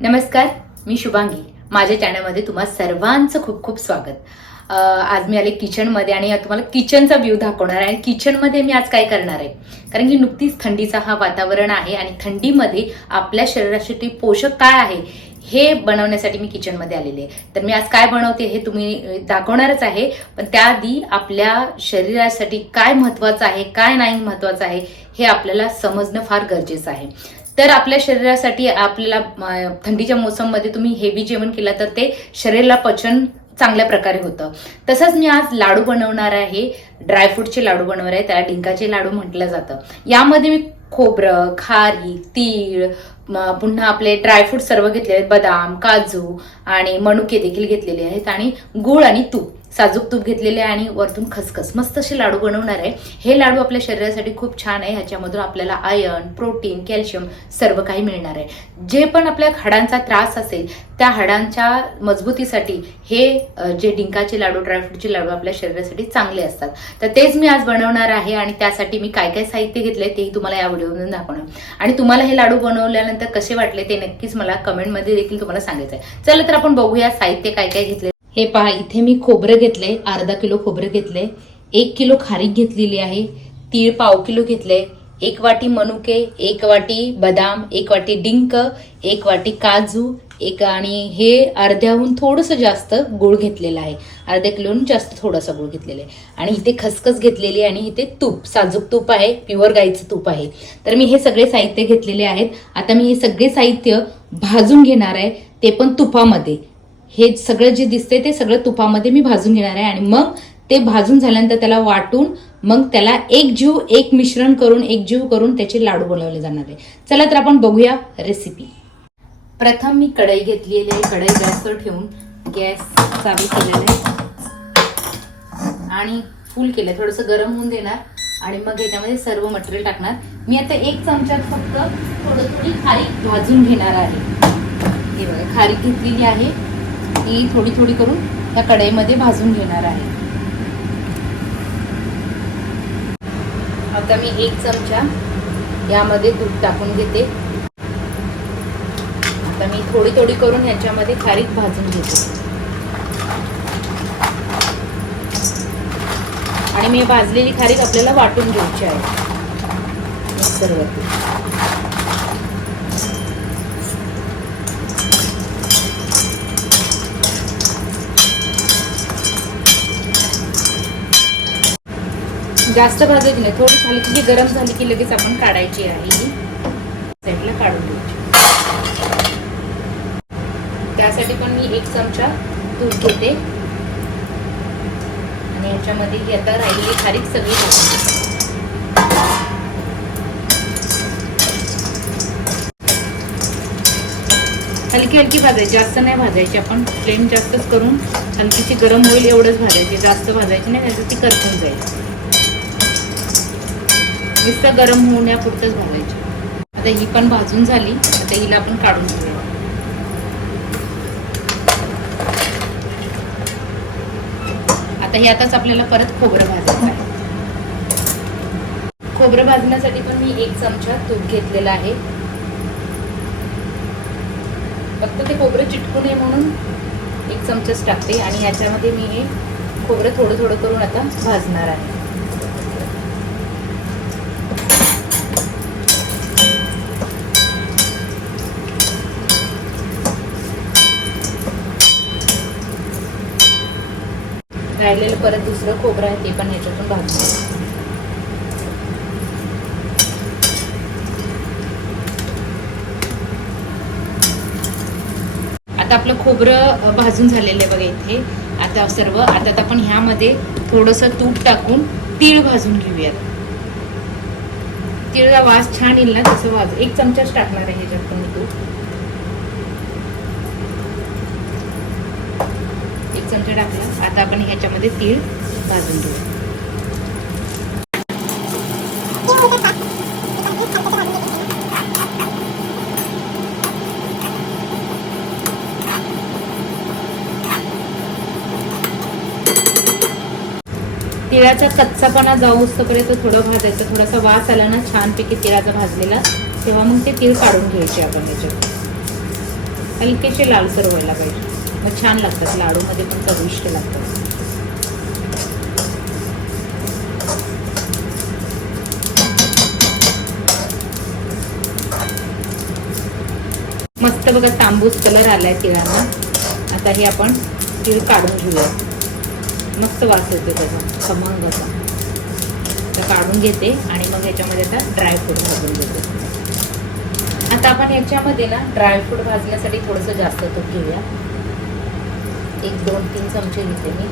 नमस्कार मी शुभांगी. माझ्या चॅनलमध्ये तुम्हा सर्वांचं खूप खूप स्वागत. आज मी आले किचनमध्ये आणि तुम्हाला किचनचा व्ह्यू दाखवणार आहे. आणि किचनमध्ये मी आज काय करणार आहे? कारण की नुकतीच थंडीचा हा वातावरण आहे आणि थंडीमध्ये आपल्या शरीरासाठी पोषक काय आहे हे बनवण्यासाठी मी किचनमध्ये आलेले आहे. तर मी आज काय बनवते हे तुम्ही दाखवणारच आहे. पण त्याआधी आपल्या शरीरासाठी काय महत्वाचं आहे काय नाही महत्वाचं आहे हे आपल्याला समजणं फार गरजेचं आहे. तर आपल्या शरीरासाठी आपल्याला थंडीच्या मोसममध्ये तुम्ही हेवी जेवण केलं तर ते शरीराला पचन चांगल्या प्रकारे होतं. तसंच मी आज लाडू बनवणार आहे. ड्रायफ्रूटचे लाडू बनवणार आहे. त्याला डिंकाचे लाडू म्हटलं जातं. यामध्ये मी खोबरं खारी तीळ पुन्हा आपले ड्रायफ्रूट सर्व घेतलेले आहेत. बदाम काजू आणि मनुके देखील घेतलेले आहेत. आणि गूळ आणि तूप. साजूक तूप घेतलेले आहे आणि वरतून खसखस. मस्त असे लाडू बनवणार आहे. हे लाडू आपल्या शरीरासाठी खूप छान आहे. ह्याच्यामधून आपल्याला आयर्न प्रोटीन कॅल्शियम सर्व काही मिळणार आहे. जे पण आपल्या हाडांचा त्रास असेल त्या हाडांच्या मजबूतीसाठी हे जे डिंकाचे लाडू ड्रायफ्रूटचे लाडू आपल्या शरीरासाठी चांगले असतात. तर तेच मी आज बनवणार आहे आणि त्यासाठी मी काय काय साहित्य घेतले तेही तुम्हाला या व्हिडिओमधून दाखवणार. आणि तुम्हाला हे लाडू बनवल्यानंतर कसे वाटले ते नक्कीच मला कमेंटमध्ये देखील तुम्हाला सांगायचं आहे चला तर आपण बघूया साहित्य काय काय घेतले हे पहा इथे मी खोबरं घेतलंय अर्धा किलो खोबरं घेतलंय एक किलो खारीक घेतलेली आहे तीळ पाव किलो घेतलंय एक वाटी मनुके एक वाटी बदाम एक वाटी डिंक एक वाटी काजू एक आणि हे अर्ध्याहून थोडंसं जास्त गुळ घेतलेलं आहे. अर्ध्या किलोहून जास्त थोडासा गुळ घेतलेला आहे. आणि इथे खसखस घेतलेली आहे आणि इथे तूप साजूक तूप आहे प्युअर गाईचं तूप आहे. तर मी हे सगळे साहित्य घेतलेले आहेत. आता मी हे सगळे साहित्य भाजून घेणार आहे ते पण तुपामध्ये. हे सगळं जे दिसते ते सगळं तुपामध्ये मी भाजून घेणार आहे आणि मग ते भाजून झाल्यानंतर त्याला वाटून मग त्याला एक जीव एक मिश्रण करून एक जीव करून त्याचे लाडू बनवले जाणार आहे. चला तर आपण बघूया रेसिपी प्रथम मी कढई घेतलेली आहे. कढई गॅसवर ठेवून गॅस चालू केलेला आहे. आणि फुल केलं थोडंसं गरम होऊन देणार. आणि मग याच्यामध्ये सर्व मटेरियल टाकणार. मी आता एक चमच्यात फक्त थोडं थोडी खारीक भाजून घेणार आहे. हे बघा खारीक घेतलेली आहे. ती थोडी थोडी करून त्या कढईमध्ये भाजून घेणार आहे. आता मी एक चमचा यामध्ये दूध टाकून घेते. आता मी थोडी थोडी करून ह्याच्यामध्ये खारीक भाजून घेते. आणि मी भाजलेली खारीक आपल्याला वाटून घ्यायची आहे. मिक्सरवरती. जास्त भाजायची नाही थोडी झाली की गरम झाली की लगेच आपण काढायची आहे. ही साईडला काढून घ्यायची. त्यासाठी पण मी एक चमचा तूप घेते. आणि याच्यामध्ये ही आता राहिलेली खारीक सगळी हलकी हलकी भाजायची जास्त नाही भाजायची. आपण फ्लेम जास्तच करून हलकीची गरम होईल एवढंच भाजायची. जास्त भाजायची नाही त्याचं ती करपून जाईल. नुसतं गरम होण्यापुरतंच भाजायची आता ही पण भाजून झाली आता हिला आपण काढून घेऊया. आता हे आताच आपल्याला परत खोबरं भाजायचं आहे. खोबरं भाजण्यासाठी पण मी एक चमचा तूप घेतलेला आहे. फक्त ते खोबरं चिटकू नये म्हणून एक चमचाच टाकते आणि ह्याच्यामध्ये मी हे खोबरं थोडं थोडं करून आता भाजणार आहे. राहिलेलं परत दुसरं खोबरं आहे ते पण ह्याच्यातून भाजून आता आपलं खोबरं भाजून झालेलं आहे बघा इथे. आता सर्व आता आपण ह्यामध्ये थोडंसं तूप टाकून तीळ भाजून घेऊयात. तिळचा वास छान येईल ना तसं वाज एक चमचाच टाकणार आहे ह्याच्यात पण तूप. एक चमचा टाकला. आता आपण ह्याच्यामध्ये तीळ भाजून घेऊ. तिळाचा कच्चापणा जाऊ पर्यंत थोडं भाजायचं. थोडासा वास आला ना छानपैकी तिळाचा भाजलेला तेव्हा मग ते तीळ काढून घ्यायचे आपण त्याच्यात. हलकेचे लालसर व्हायला पाहिजे. मग छान लागतात. लाडूमध्ये पण चविष्ट लागतात. मस्त बघा तांबूस कलर आलाय तिळांना. आता हे आपण तीळ काढून घेऊया. मस्त वास येतो त्याचा खमंग असा. तर काढून घेते आणि मग ह्याच्यामध्ये आता ड्रायफ्रूट भाजून घेते. आता आपण याच्यामध्ये ना ड्रायफ्रूट भाजण्यासाठी थोडंसं जास्त तूप घेऊया. एक दोन तीन चमचे घेते मी.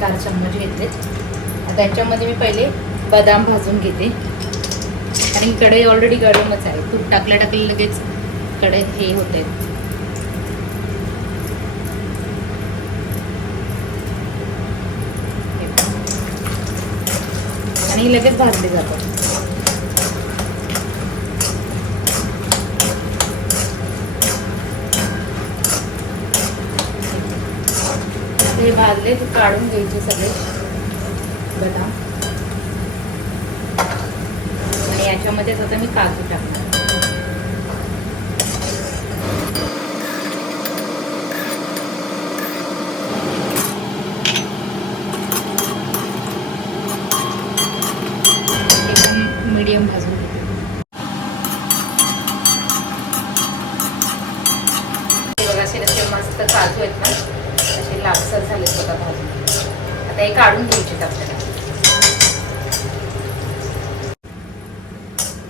चार चम्मच घेतले आता याच्यामध्ये मी पहिले बदाम भाजून घेते. आणि कढई ऑलरेडी गरमच आहे. तूप टाकल्या टाकल्या लगेच कढई हे होते. आणि लगेच भाजले जातात. हे भाजले ते काढून घ्यायचे सगळे. बदाम आणि याच्यामध्येच आता मी काजू टाकणार एकदम मीडियम भाजून घेते. हे बघा असे असे मस्त काजू आहेत ना असे लालसर झालेत बघा भाजून आता हे काढून घ्यायचे आपल्याला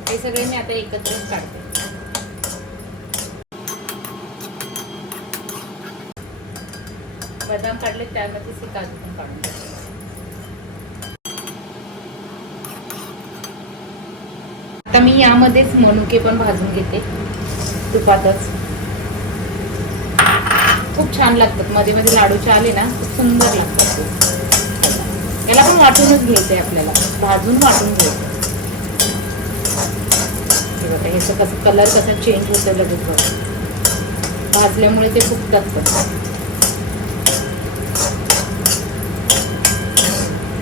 हे सगळे मी आता एकत्रच काढते बदाम काढले त्यामध्येच हे काजू पण काढून घेते आता मी यामध्येच मनुके पण भाजून घेते. तुपातच. खूप छान लागतात. मध्ये मध्ये लाडूचे आले ना? खूप सुंदर लागतात याला पण वाटूनच घ्यायचंय आपल्याला. भाजून वाटून घ्यायचं. बघा ह्याचं कसं कलर कसा चेंज होतं लगेच बघा. भाजल्यामुळे ते खूप पण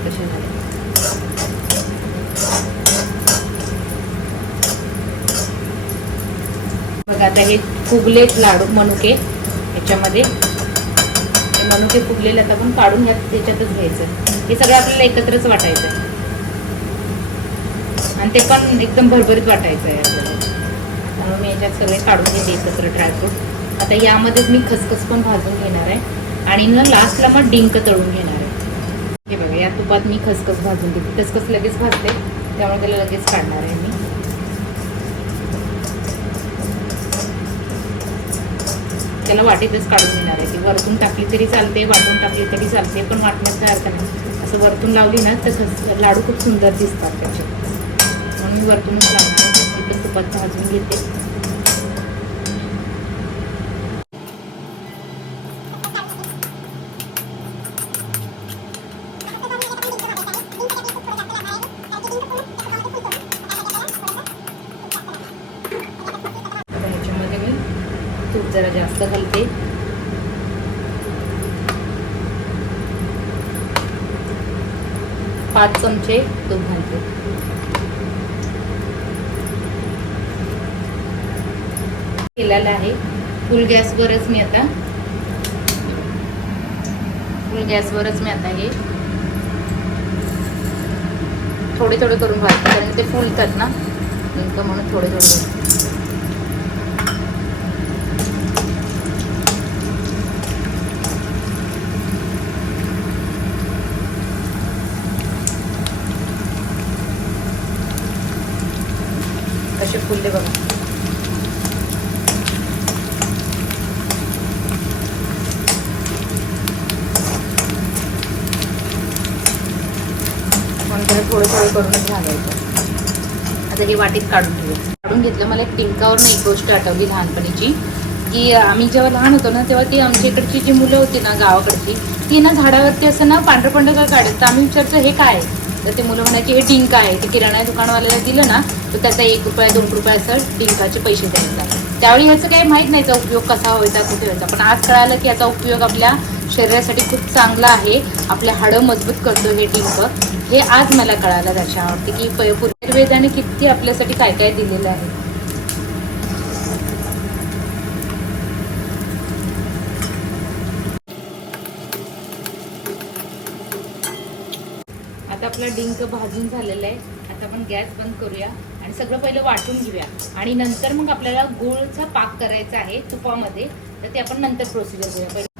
कसे झाले बघा आता हे फुगलेत लाडू मनुके. ह्याच्यामध्ये हे मनुके फुगलेले आता आपण काढून घ्या त्याच्यातच घ्यायचं. हे सगळं आपल्याला एकत्रच वाटायचं. आणि ते पण एकदम भरभरीत वाटायचं आहे आपल्याला. त्यामुळे मी याच्यात सगळे काढून घेते एकत्र ड्रायफ्रूट आता यामध्येच मी खसखस पण भाजून घेणार आहे. आणि ना लास्टला मग डिंक तळून घेणार आहे. हे बघा या तुपात मी खसखस भाजून घेते. खसखस लगेच भाजते त्यामुळे त्याला लगेच काढणार आहे मी. त्याला वाटीतच काढून घेणार आहे. ती वरतून टाकली तरी चालते वाटून टाकली तरी चालते पण वाटण्यात तयार अर्थ नाही. असं वरतून लावली ना तर लाडू खूप सुंदर दिसतात त्याचे. म्हणून वरतून वरतूनच लावणार तुपात भाजून घेते आता ह्याच्यामध्ये मी तूप थोडंसं घालते. पाच चमचे दूध घालते. केलेलं आहे. फुल गॅसवरच मी आता फुल गॅसवरच मी आता हे थोडे थोडे करून भाजते कारण ते फुलतात ना. नेमकं म्हणून थोडे थोडे कसे फुलले बघा. थोडं थोडं करूनच घालायचं. आता हे वाटीत काढून ठेवू. काढून घेतलं मला एक टिंकावरून एक गोष्ट आठवली लहानपणीची की आम्ही जेव्हा लहान होतो ना तेव्हा ती आमच्या इकडची जी मुलं होती ना गावाकडची ती ना झाडावरती असं ना पांढरं पांढरं काढत तर आम्ही विचारतो हे काय आहे? तर ते मुलं म्हणायची हे टिंक आहे. ते किराणा दुकानवाल्याला दिलं ना तर त्याचा एक रुपया दोन रुपये असं टिंकाचे पैसे द्यायचा त्यावेळी ह्याचं काही माहीत नाही याचा उपयोग कसा व्हायचा कुठे व्हायचा. पण आज कळालं की याचा उपयोग आपल्या शरीरासाठी खूप चांगला आहे. आपले हाडं मजबूत करतो हे डिंक हे आज मला कळालं त्याच्यावरती की प- आयुर्वेदाने किती आपल्यासाठी काय काय दिलेलं आहे. आता आपला डिंक भाजून झालेला आहे. आता आपण गॅस बंद करूया. आणि सगळं पहिलं वाटून घेऊया. आणि नंतर मग आपल्याला गुळचा पाक करायचा आहे तुपामध्ये तर ते आपण नंतर प्रोसिजर घेऊया पहिले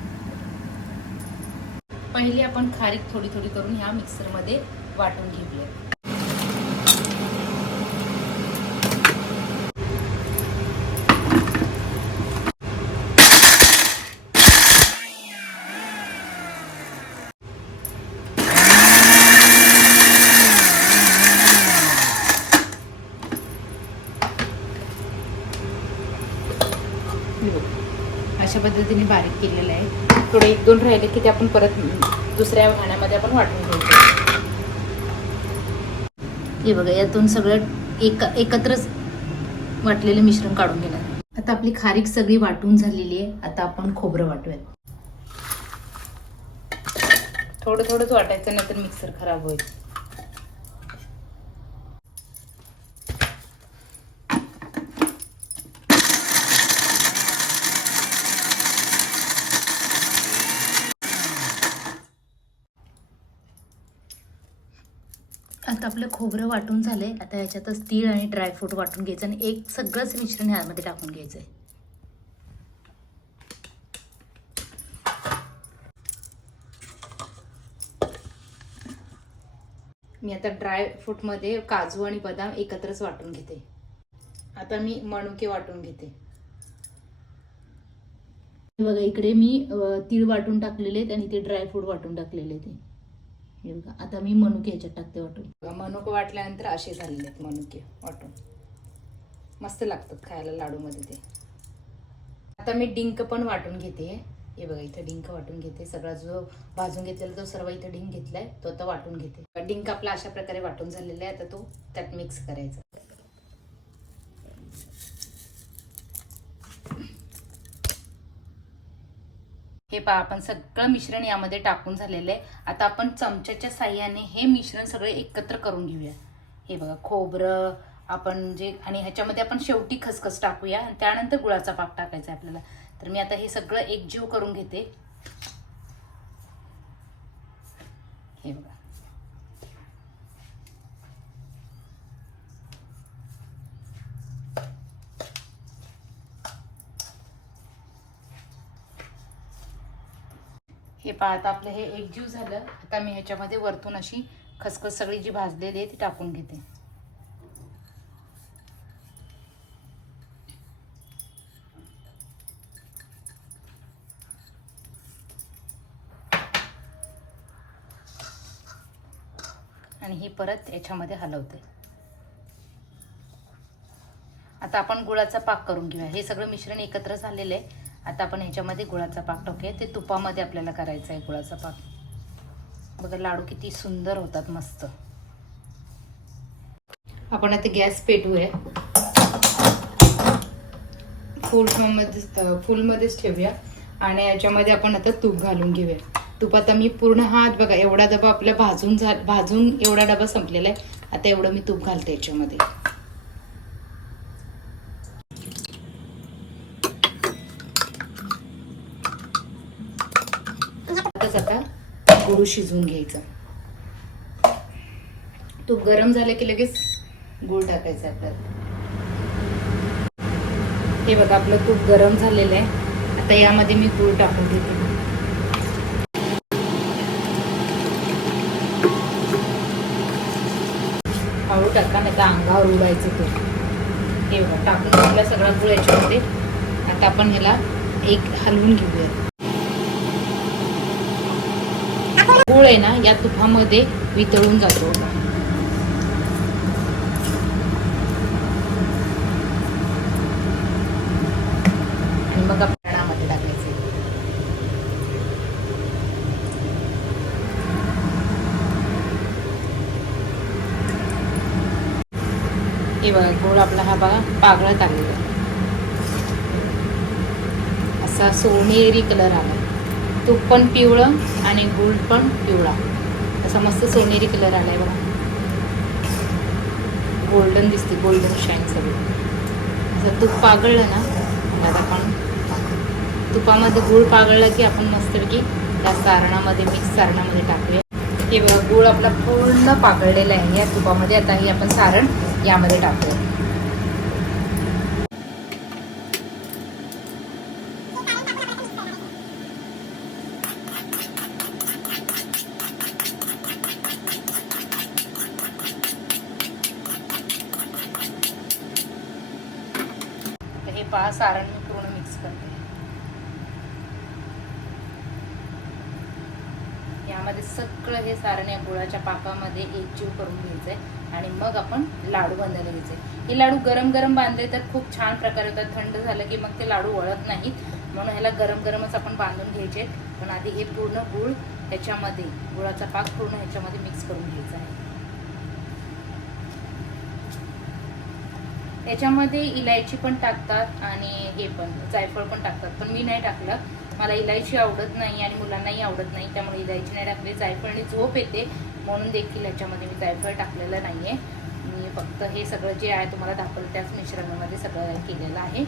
पहिली आपण खारीक थोडी थोडी करून ह्या मिक्सरमध्ये वाटून घेऊया हे बघ. अशा पद्धतीने बारीक केलेलं आहे. थोडे एक दोन राहिले की ते आपण परत दुसऱ्या खाण्यामध्ये आपण वाटून घेऊ. हे बघा यातून सगळं एक एकत्रच वाटलेलं मिश्रण काढून घेणार. आता आपली खारीक सगळी वाटून झालेली आहे. आता आपण खोबरं वाटूयात. थोडं थोडंच वाटायचं नाही तर मिक्सर खराब होईल. आता आपलं खोबरं वाटून झालंय आता ह्याच्यातच तीळ आणि ड्रायफ्रूट वाटून घ्यायचं आणि एक सगळंच मिश्रण ह्यामध्ये टाकून घ्यायचं आहे मी आता ड्रायफ्रूटमध्ये काजू आणि बदाम एकत्रच वाटून घेते. आता मी मणुके वाटून घेते. बघा इकडे मी तीळ वाटून टाकलेले आहेत आणि ते ड्रायफ्रूट वाटून टाकलेले ते हे बघा आता मी मनुके ह्याच्यात टाकते वाटून. मनुके वाटल्यानंतर असे झालेले आहेत मनुके वाटून. मस्त लागतात खायला लाडूमध्ये ते. आता मी डिंक पण वाटून घेते. हे बघा इथं डिंक वाटून घेते. सगळा जो भाजून घेतलेला तो सर्व इथं डिंक घेतलाय तो आता वाटून घेते. डिंक आपला अशा प्रकारे वाटून झालेला आहे आता तो त्यात मिक्स करायचा. हे पहा आपण सगळं मिश्रण यामध्ये टाकून झालेलं आहे. आता आपण चमच्याच्या साह्याने हे मिश्रण सगळे एकत्र करून घेऊया. हे बघा खोबरं आपण जे आणि ह्याच्यामध्ये आपण शेवटी खसखस टाकूया आणि त्यानंतर गुळाचा पाक टाकायचा आहे आपल्याला. तर मी आता हे सगळं एकजीव करून घेते. हे बघा. हे पाहता आपलं हे एकजीव झालं. आता मी ह्याच्यामध्ये वरतून अशी खसखस सगळी जी भाजलेली आहे ती टाकून घेते. आणि ही परत याच्यामध्ये हलवते. आता आपण गुळाचा पाक करून घेऊया. हे सगळं मिश्रण एकत्र झालेलं आहे. आता आपण ह्याच्यामध्ये गुळाचा पाक टाकूया. ते तुपामध्ये आपल्याला करायचं आहे गुळाचा पाक. बघा लाडू किती सुंदर होतात मस्त. आपण आता गॅस पेटवूया. फुल फुलमध्येच ठेवूया. आणि याच्यामध्ये आपण आता तूप घालून घेऊया. तूप आता मी पूर्ण हात बघा एवढा डबा आपला भाजून झा भाजून एवढा डबा संपलेला आहे. आता एवढं मी तूप घालते याच्यामध्ये आताच आता गुळू शिजवून घ्यायचा. तूप गरम झालं की लगेच गुळ टाकायचा आपल्याला. हे बघा आपलं तूप गरम झालेलं आहे. आता यामध्ये मी गुळ टाकून देते. हळू टाका नाही तर अंगावर उडायचं तूप. हे बघा टाकून सगळा गुळ याच्यामध्ये. आता आपण ह्याला एक हलवून घेऊया. गुळ आहे ना या तुपामध्ये वितळून जातो. आणि मग आपण प्रणामध्ये टाकायचे. हे बघा गोड आपला हा बघा पागळत आलेला असा सोनेरी कलर आला तूप पण पिवळं आणि गुळ पण पिवळा. असा मस्त सोनेरी कलर आलाय बघा. गोल्डन दिसते गोल्डन शाईन सगळं. असं तूप पागळलं ना मग आता आपण तुपामध्ये गुळ पागळलं की आपण मस्तपैकी त्या सारणामध्ये मिक्स सारणामध्ये टाकूया. हे बघा गुळ आपला पूर्ण पाकळलेला आहे या तुपामध्ये. आता हे आपण सारण यामध्ये टाकूया तर हे पहा सारण मी पूर्ण मिक्स करते यामध्ये सगळं हे सारण या गुळाच्या पाकामध्ये एकजीव करून घ्यायचंय आणि मग आपण लाडू बांधायला घ्यायचे हे लाडू गरम गरम बांधले तर खूप छान प्रकारे होतात. थंड झालं की मग ते लाडू वळत नाहीत. म्हणून ह्याला गरम गरमच आपण बांधून घ्यायचे. पण आधी हे पूर्ण गुळ ह्याच्यामध्ये गुळाचा पाक पूर्ण ह्याच्यामध्ये मिक्स करून घ्यायचा आहे. याच्यामध्ये इलायची पण टाकतात आणि हे पण जायफळ पण टाकतात. पण मी नाही टाकलं. मला इलायची आवडत नाही आणि मुलांनाही आवडत नाही त्यामुळे इलायची नाही टाकली. जायफळने झोप येते म्हणून देखील याच्यामध्ये मी जायफळ टाकलेलं नाही आहे मी फक्त हे सगळं जे आहे तुम्हाला दाखवलं त्याच मिश्रणामध्ये सगळं केलेलं आहे.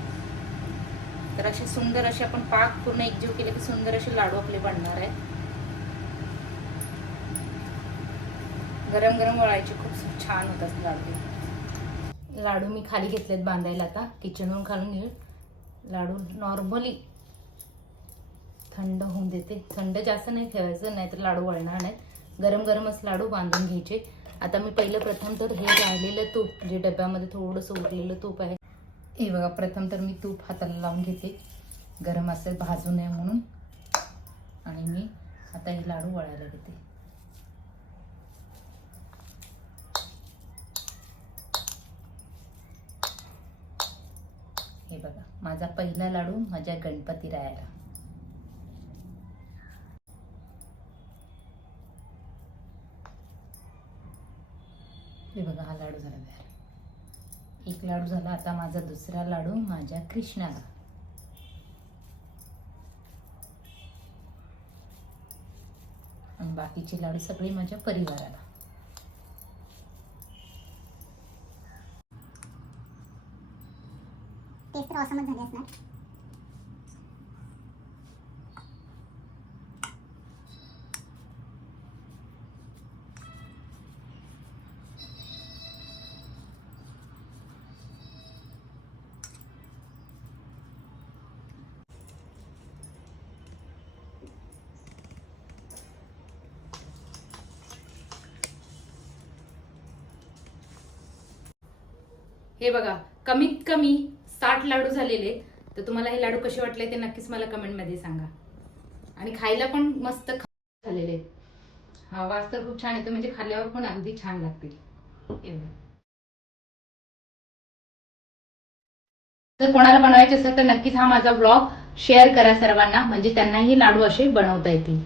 तर असे सुंदर असे आपण पाक पूर्ण एकजीव केले की सुंदर असे लाडू आपले बनणार आहेत. गरम गरम वळायचे खूप छान होतात लाडू. लाडू मी खाली घेतलेत बांधायला आता किचनवरून खालून येईल लाडू नॉर्मली थंड होऊन देते. थंड जास्त नाही ठेवायचं नाहीतर लाडू वळणार नाहीत. गरम गरमच लाडू बांधून घ्यायचे. आता मी पहिलं प्रथम तर हे राहिलेलं तूप जे डब्यामध्ये थोडंसं उरलेलं तूप आहे. हे बघा प्रथम तर मी तूप हाताला लावून घेते. गरम असेल भाजू नये म्हणून. आणि मी आता हे लाडू वळायला घेते हे बघा माझा पहिला लाडू माझ्या गणपती रायाला. हे बघा हा लाडू झाला तयार एक लाडू झाला आता माझा दुसरा लाडू माझ्या कृष्णाला. आणि बाकीचे लाडू सगळे माझ्या परिवाराला. तेच तर ऑसमच झाले असणार. हे बघा कमीत कमी साठ लाडू झालेले तर तुम्हाला हे लाडू कसे वाटले ते नक्कीच मला कमेंटमध्ये सांगा. आणि खायला पण मस्त झालेले आहेत. हा वास तर खूप छान येतो म्हणजे खाल्ल्यावर पण अगदी छान लागतील. जर कोणाला बनवायचे असेल तर नक्कीच हा माझा ब्लॉग शेअर करा सर्वांना म्हणजे त्यांनाही लाडू असे बनवता येतील.